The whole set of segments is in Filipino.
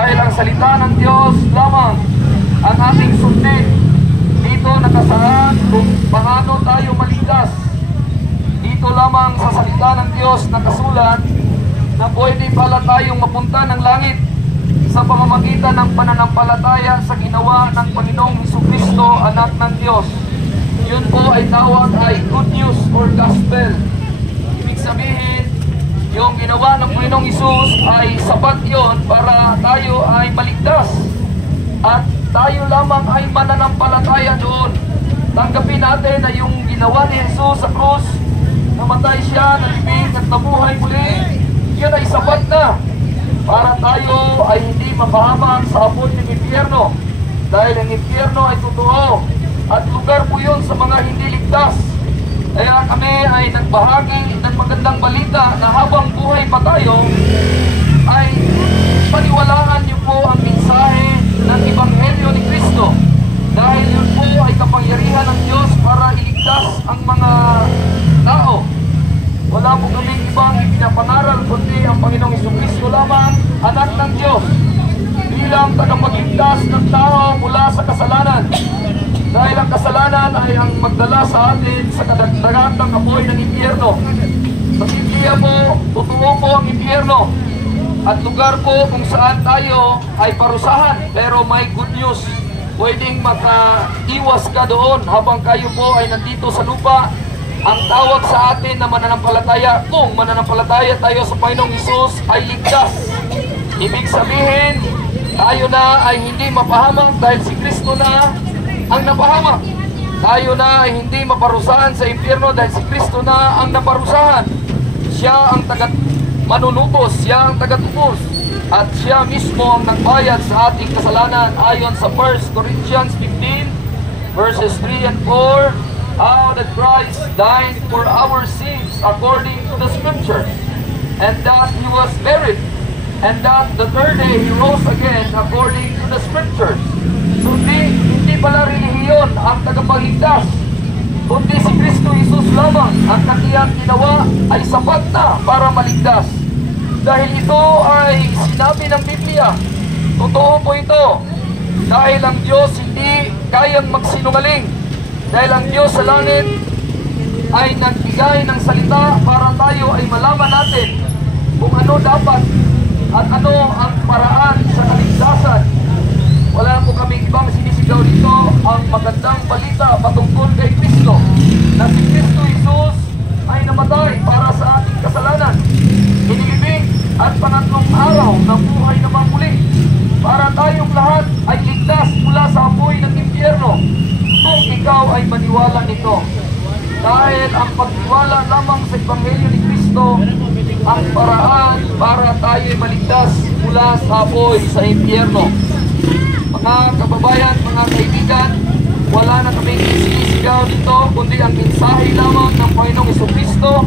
Dahil ang salita ng Diyos lamang ang ating sundin. Dito nakasaad kung paano tayo maligtas. Dito lamang sa salita ng Diyos nakasulat na pwede pala tayong mapunta ng langit sa pamamagitan ng pananampalataya sa ginawa ng Panginoong Jesucristo, anak ng Diyos. Yun po ay tawag ay good news or gospel. Ibig sabihin, yung ginawa ng Panginoong Hesus ay sapat yon para tayo ay maligtas. At tayo lamang ay mananampalataya doon. Tanggapin natin na yung ginawa ni Jesus sa krus, namatay siya, nalibing at nabuhay muli, yun ay sapat na para tayo ay hindi mapahamak sa abot ng impyerno. Dahil ang impyerno ay totoo at lugar po yun sa mga hindi ligtas. Kaya kami ay nagbahagi ng magandang balita na habang buhay pa tayo ay paniwalaan niyo po ang mensahe ng Ebanghelyo ni Kristo. Dahil yun po ay kapangyarihan ng Diyos para iligtas ang mga tao. Wala po kaming ibang ipinapangaral kundi ang Panginoong Jesucristo lamang, anak ng Diyos, bilang tagapagligtas ng tao mula sa kasalanan. Dahil ang kasalanan ay ang magdala sa atin sa kadagdagan ng apoy ng impyerno. Sa Biblia po, totoo po ang impyerno at lugar po kung saan tayo ay parusahan. Pero may good news, pwedeng makaiwas ka doon habang kayo po ay nandito sa lupa. Ang tawag sa atin na mananampalataya, kung mananampalataya tayo sa Panginoong Hesus, ay ligtas. Ibig sabihin, tayo na ay hindi mapahamak dahil si Kristo na ang napahamak. Tayo na ay hindi maparusahan sa impyerno dahil si Kristo na ang naparusahan. Siya ang manunubos, siya ang tagatubos, at siya mismo ang nagbayad sa ating kasalanan ayon sa 1 Corinthians 15 verses 3 and 4. How that Christ died for our sins according to the Scriptures, and that He was buried, and that the third day He rose again according to the Scriptures. So hindi pala relihiyon ang tagapagligtas, kundi si Kristo Jesus lamang. Ang kanyang ginawa ay sapat na para maligtas. Dahil ito ay sinabi ng Biblia, totoo po ito. Dahil ang Diyos hindi kayang magsinungaling. Dahil ang Diyos sa langit ay nagbigay ng salita para tayo ay malaman natin kung ano dapat at ano ang paraan sa kaligtasan. Wala po kami ibang sinisigaw dito, ang magandang balita patungkol kay Kristo, na si Kristo Jesus ay namatay para sa ating kasalanan, inilibing at pangatlong araw na buhay naman muli para tayong lahat ay ligtas mula sa apoy ng impyerno. Kung ikaw ay maniwala nito, dahil ang pagtiwala lamang sa Ebanghelyo ni Kristo ang paraan para tayo ay maligtas mula sa apoy sa impyerno. Mga kababayan, mga kaibigan, wala na kaming sinisigaw dito kundi ang mensahe lamang ng Panginoong Jesucristo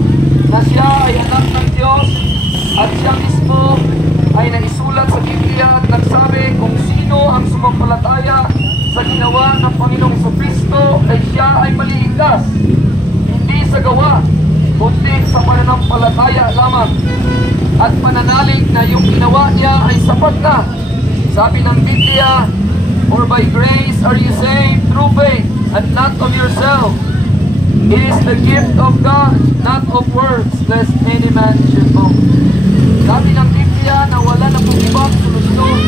na siya ay anak ng Diyos at siya mismo ay naisulat sa Biblia at nagsabi kung sino ang sumampalataya sa ginawa ng Panginoong Jesucristo ay siya ay maliligtas, hindi sa gawa kundi sa pananampalataya lamang at pananalig na yung ginawa niya ay sapat na. Sabi ng Biblia, for by grace are you saved through faith and not of yourself. It is the gift of God, not of works, lest any man should boast. Sabi ng Biblia na wala na pong ibang solusyon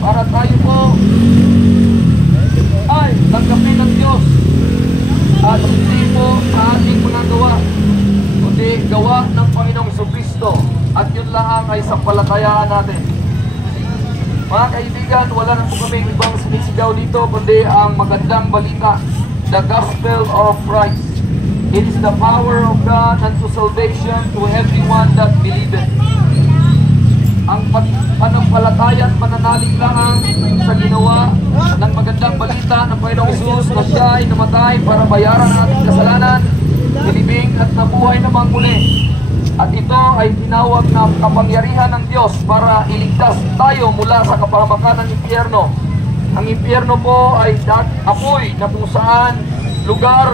para tayo po ay tanggapin ng Diyos at hindi po sa ating mga gawa kundi gawa ng Panginoong Jesucristo, at yun lang ay sampalatayaan natin. Mga kaibigan, wala na po kami ibang sinisigaw dito kundi ang magandang balita, the gospel of Christ. It is the power of God unto salvation to everyone that believeth. Ang panampalataya at pananalig lang sa ginawa ng magandang balita ng Panginoong Hesus na siya ay namatay para bayaran ang ating kasalanan, nilibing at nabuhay namang muli. At ito ay tinawag na kapangyarihan ng Diyos para iligtas tayo mula sa kapahamakan ng impyerno. Ang impyerno po ay apoy na kung saan lugar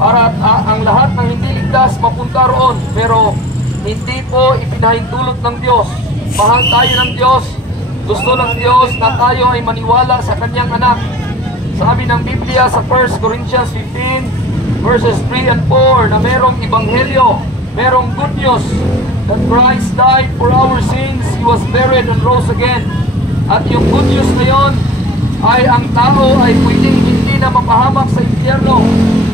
para ang lahat ng hindi ligtas mapunta roon, pero hindi po ipinahintulot ng Diyos mahal tayo ng Diyos. Gusto ng Diyos na tayo ay maniwala sa Kanyang anak. Sabi ng Biblia sa 1 Corinthians 15 verses 3 and 4 na merong ebanghelyo, merong good news that Christ died for our sins, He was buried and rose again. At yung good news na yon ay ang tao ay pwedeng hindi na mapahamak sa impyerno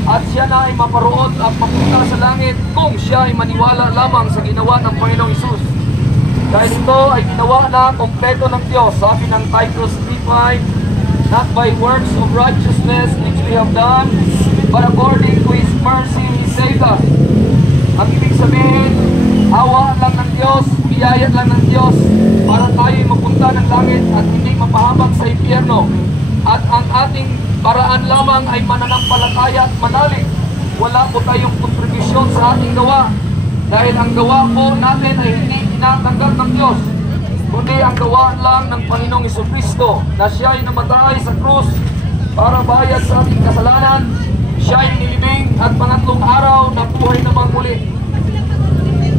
at siya na ay maparoon at mapunta sa langit kung siya ay maniwala lamang sa ginawa ng Panginoong Hesus. Dahil ito ay ginawa na kompleto ng Diyos. Sabi ng Titus 3:5, not by works of righteousness which we have done, but according to His mercy He saved us. Ang ibig sabihin, awa lang ng Diyos, biyaya lang ng Diyos para tayo'y mapunta ng langit at hindi mapahamak sa impyerno. At ang ating paraan lamang ay mananampalataya at manalig. Wala po tayong kontribusyon sa ating gawa. Dahil ang gawa po natin ay hindi tinatanggap ng Diyos, kundi ang gawa lang ng Panginoong Jesucristo na siya ay namatay sa krus para bayad sa ating kasalanan. Siya ay nilibing at pangatlong araw na buhay namang muli.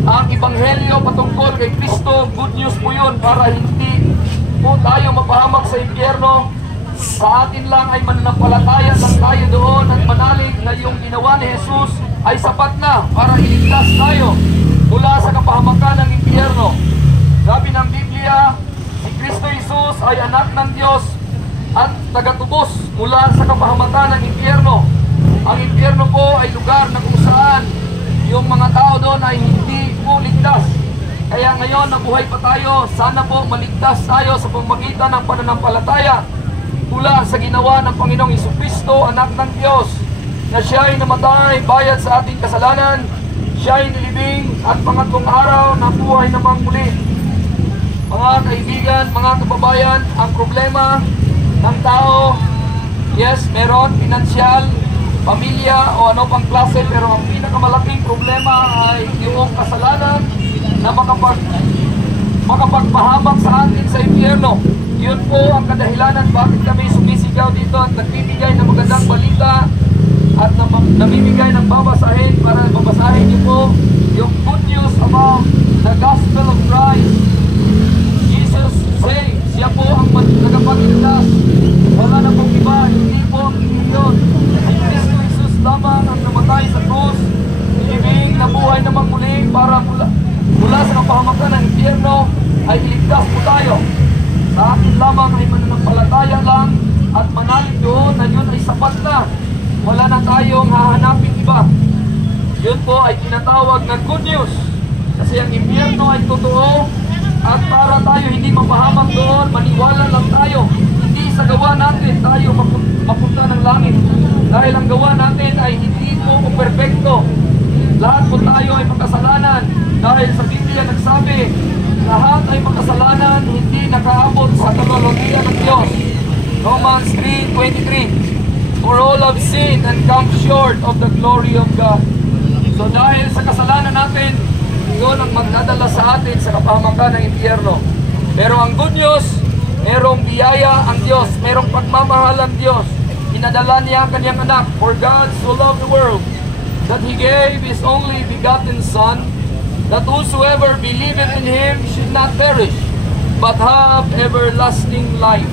Ang ebanghelyo patungkol kay Kristo, good news po yun para hindi po tayo mapahamak sa impyerno. Sa atin lang ay mananampalataya lang tayo doon at manalig na yung ginawa ni Jesus ay sapat na para iligtas tayo mula sa kapahamakan ng impyerno. Sabi ng Biblia, si Kristo Jesus ay anak ng Diyos at tagatubos mula sa kapahamakan ng impyerno. Ang impyerno po ay lugar na kung saan yung mga tao doon ay hindi po ligtas. Kaya ngayon nabuhay pa tayo, sana po maligtas tayo sa pamamagitan ng pananampalataya mula sa ginawa ng Panginoong Jesucristo, anak ng Diyos, na siya ay namatay bayad sa ating kasalanan, siya ay nilibing at pangatlong araw na buhay namang muli. Mga kaibigan, mga kababayan, ang problema ng tao, yes, meron pinansyal, pamilya o ano pang klase, pero ang pinakamalaking problema ay yung kasalanan na makapagpahamak sa atin sa impyerno. Yun po ang kadahilanan bakit kami sumisigaw dito at nagbibigay ng magandang balita at namimigay ng babasahin para babasahin niyo po yung good news about the gospel of Christ. Jesus saves. Siya po ang nagpapagligtas. Wala na pong iba, hindi po ang yun. Si Kristo Jesus lamang ang namatay sa krus, nilibing, nabuhay namang muli para mula sa kapahamakan ng impyerno ay iligtas po tayo. Sa akin lamang ay mananampalataya lang at manalig doon na yun ay sapat na. Wala na tayong hahanapin iba. Yun po ay tinatawag na good news. Kasi ang impyerno ay totoo at para tayo hindi mapahamak doon, maniwala lang tayo. Hindi sa gawa natin tayo mapunta ng langit. Dahil ang gawa natin ay hindi po perfecto. Lahat po tayo ay makasalanan. Dahil sa Biblia nagsabi, lahat ay makasalanan, hindi nakaabot sa teknolohiya ng Diyos. Romans 3:23, for all have sinned and come short of the glory of God. So dahil sa kasalanan natin, yun ang magdadala sa atin sa kapahamakan ng impyerno. Pero ang good news, merong biyaya ang Diyos, merong pagmamahal ang Diyos. Pinadala niya ang kanyang anak, for God so loved the world, that He gave His only begotten Son, that whosoever believeth in Him should not perish, but have everlasting life.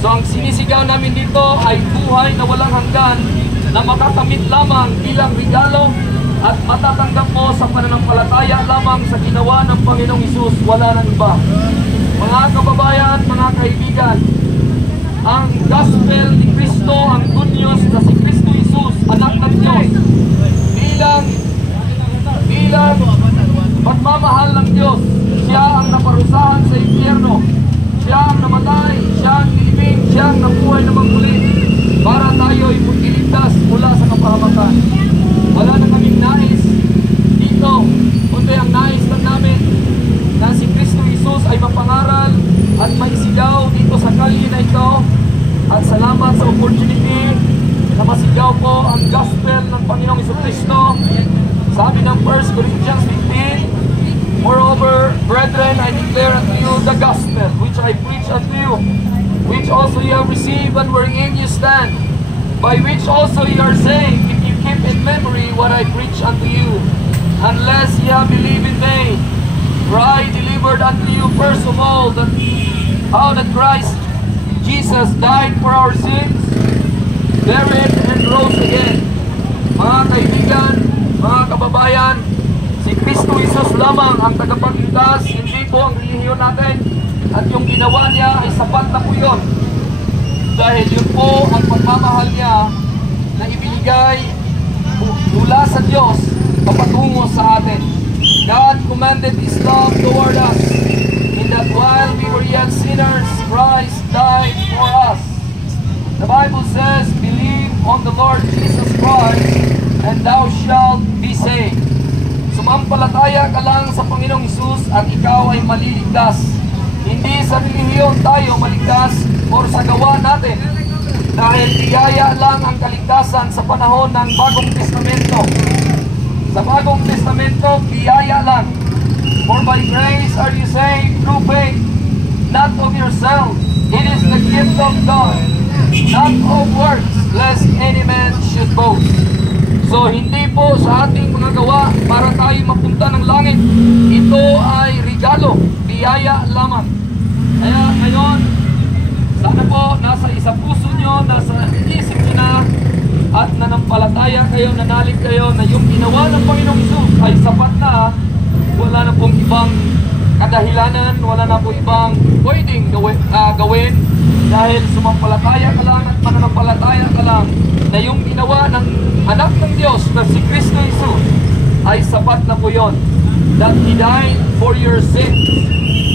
So ang sinisigaw namin dito ay buhay na walang hanggan na makakamit lamang bilang regalo at matatanggap mo sa pananampalataya lamang sa ginawa ng Panginoong Hesus, wala nang iba. Mga kababayan, mga kaibigan, ang gospel ni Kristo, ang good news na si Kristo Hesus, anak ng Diyos, bilang pagmamahal ng Diyos, siya ang naparusahan sa impyerno, siya ang namatay, siya ang nilibing, siya ang nabuhay na magmuli para tayo ay iligtas mula sa kapahamakan. Wala na kaming nais dito, kundi ang nais lang namin na si Kristo Jesus ay mapangaral at maisigaw dito sa kalye na ito. At salamat sa opportunity na masigaw po ang gospel ng Panginoong Jesucristo. Sabi ng 1 Corinthians 15, moreover, brethren, I declare unto you the gospel which I preach unto you, which also you have received and wherein you stand, by which also you are saved, if you keep in memory what I preach unto you, unless ye have believed in vain. For I delivered unto you first of all that how that Christ Jesus died for our sins, buried and rose again. Mga kaibigan, mga kababayan, si Kristo Jesus lamang ang tagapagligtas, hindi po ang relihiyon natin. At yung ginawa niya ay sapat na po yun. Dahil yun po ang pagmamahal niya na ibinigay mula sa Diyos papatungo sa atin. God commended His love toward us, in that while we were yet sinners, Christ died for us. The Bible says, believe on the Lord Jesus Christ, and thou shalt be saved. Sumampalataya ka lang sa Panginoong Hesus at ikaw ay maliligtas. Hindi sa relihiyon tayo maligtas o sa gawa natin. Dahil biyaya lang ang kaligtasan sa panahon ng Bagong Testamento. Sa Bagong Testamento, biyaya lang. For by grace are you saved through faith, not of yourself. It is the gift of God, not of works, lest any man should boast. So hindi po sa ating mga gawa para tayo mapunta ng langit. Ito ay regalo, biyaya lamang. Kaya ngayon, sana po nasa isa puso nyo, nasa isip nyo na, at nanampalataya kayo, nanalig kayo na yung ginawa ng Panginoong Hesus ay sapat na. Wala na pong ibang kadahilanan, wala na po ibang pwedeng gawin dahil sumampalataya ka lang at mananampalataya ka lang na yung ginawa ng anak ng Diyos na si Kristo Jesus ay sapat na po yun. That He died for your sins.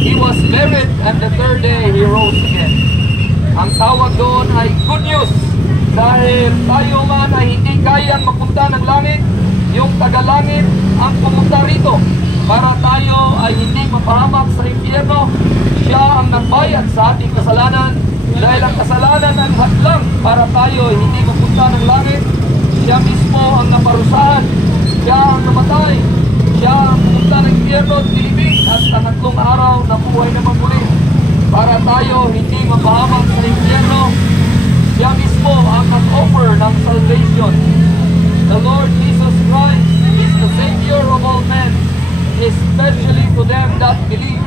He was buried and the third day He rose again. Ang tawag doon ay good news. Dahil tayo man ay hindi kayang mapunta ng langit, yung tagalangit ang pumunta rito para tayo ay hindi mapahamak sa impyerno. Siya ang nagbayad sa ating kasalanan. Dahil ang kasalanan ang hadlang para tayo ay hindi mapunta ng langit. Siya mismo ang naparusahan. Siya ang namatay. Siya ang pumunta ng impyerno at dilibing at sa 3 araw na buhay na muli para tayo hindi mapahamak sa impyerno. Siya mismo ang nag-offer ng salvation. The Lord Jesus Christ is the Savior of all men, especially to them that believe.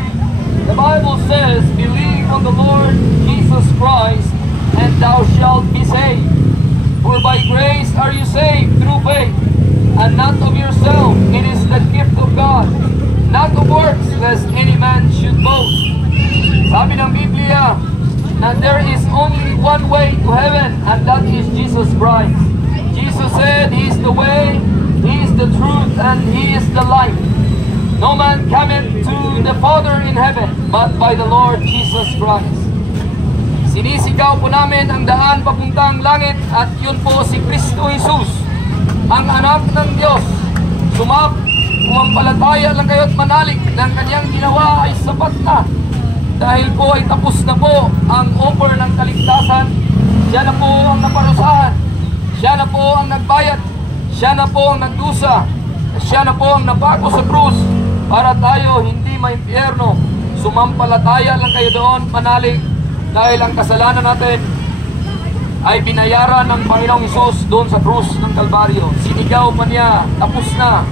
The Bible says, believe on the Lord Jesus Christ, and thou shalt be saved. For by grace are you saved through faith, and not of yourself. It is the gift of God, not of works, lest any man should boast. Sabi ng Biblia, na there is only one way to heaven, and that is Jesus Christ. Jesus said, He is the way, He is the truth, and He is the life. No man cometh to the Father in heaven, but by the Lord Jesus Christ. Sinisigaw po namin ang daan papuntang langit, at yun po si Kristo Jesus, ang anak ng Diyos. Sumampalataya lang kayo at manalig ng kanyang ginawa ay sapat na. Dahil po ay tapos na po ang offer ng kaligtasan. Siya na po ang naparusahan. Siya na po ang nagbayad. Siya na po ang nagdusa. Siya na po ang napako sa krus para tayo hindi maimpyerno. Sumampalataya lang kayo doon, manalig. Dahil ang kasalanan natin ay binayaran ng Panginoong Hesus doon sa krus ng Kalbaryo. Sinigaw pa niya, tapos na.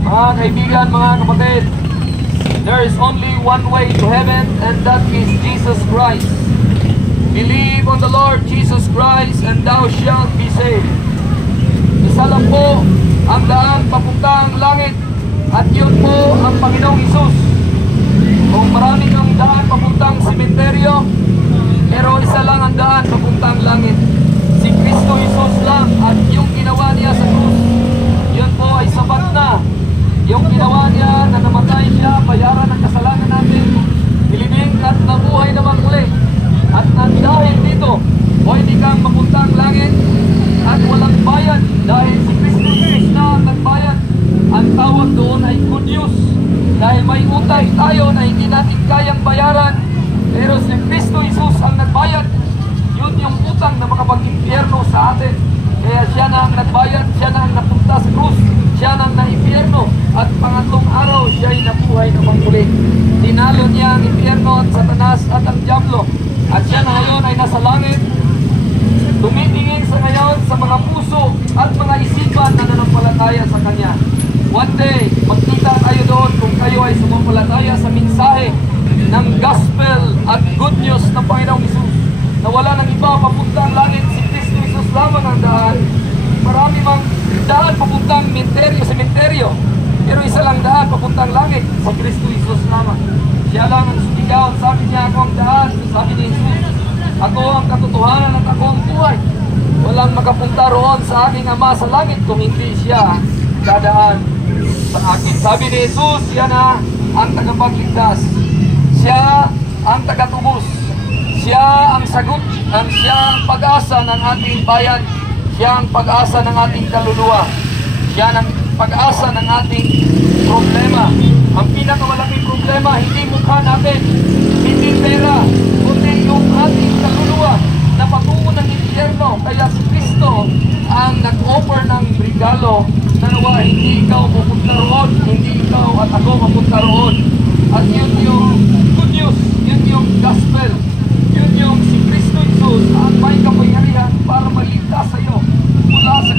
Mga kaibigan, mga kapatid, there is only one way to heaven, and that is Jesus Christ. Believe on the Lord Jesus Christ, and thou shalt be saved. Isa lang po ang daan papuntang langit, at yun po ang Panginoong Hesus. Kung maraming ang daan papuntang sementeryo, pero isa lang ang daan papuntang langit. Si Kristo Jesus lang, at yung ginawa niya sa krus, yun po ay sapat na. Yung ginawa niya na namatay siya, bayaran ang kasalanan natin, ilibing at nabuhay naman uli. At dahil dito, pwede kang mapuntang langit at walang bayad. Dahil si Kristo Jesus na ang nagbayad. Ang tawag doon ay good news. Dahil may utay tayo na hindi natin kayang bayaran, pero si Kristo Jesus ang nagbayad. Yun yung utang na makapag-impyerno sa atin. Kaya siya na ang nagbayad, siya na ang napunta sa krus, siya na ang na-impyerno, at pangatlong araw siya ay nabuhay namang muli. Tinalo niya ang impyerno at Satanas at ang Diablo, at siya na ngayon ay nasa langit, tumitingin sa ngayon sa mga puso at mga isipan na nanampalataya sa Kanya. One day, magkita tayo doon kung kayo ay sumampalataya na wala ng iba papuntang langit, si Kristo Jesus lamang ang daan. Marami mang daan papuntang sementeryo, pero isa lang daan papuntang langit, si Kristo Jesus lamang. Siya lang ang sumigaw, sabi niya, ako ang daan, sabi ni Jesus. Ako ang katotohanan at ako ang buhay. Walang makapunta roon sa aking Ama sa langit kung hindi siya dadaan sa akin. Sabi ni Jesus, siya na ang tagapagligtas. Siya ang tagatubos. Siya ang sagot, siya ang pag-asa ng ating bayan. Siya ang pag-asa ng ating kaluluwa. Siya ang pag-asa ng ating problema. Ang pinakamalaking problema, hindi mukha natin, hindi pera, kundi yung ating kaluluwa na patungo ng impyerno. Kaya si Kristo ang nag-offer ng regalo na nawa hindi ikaw pupunta roon, hindi ikaw at ako mapunta roon. At yun yung good news, yun yung gospel, yun yung si Kristo Jesus ang may kapangyarihan para maligtas sa iyo mula sa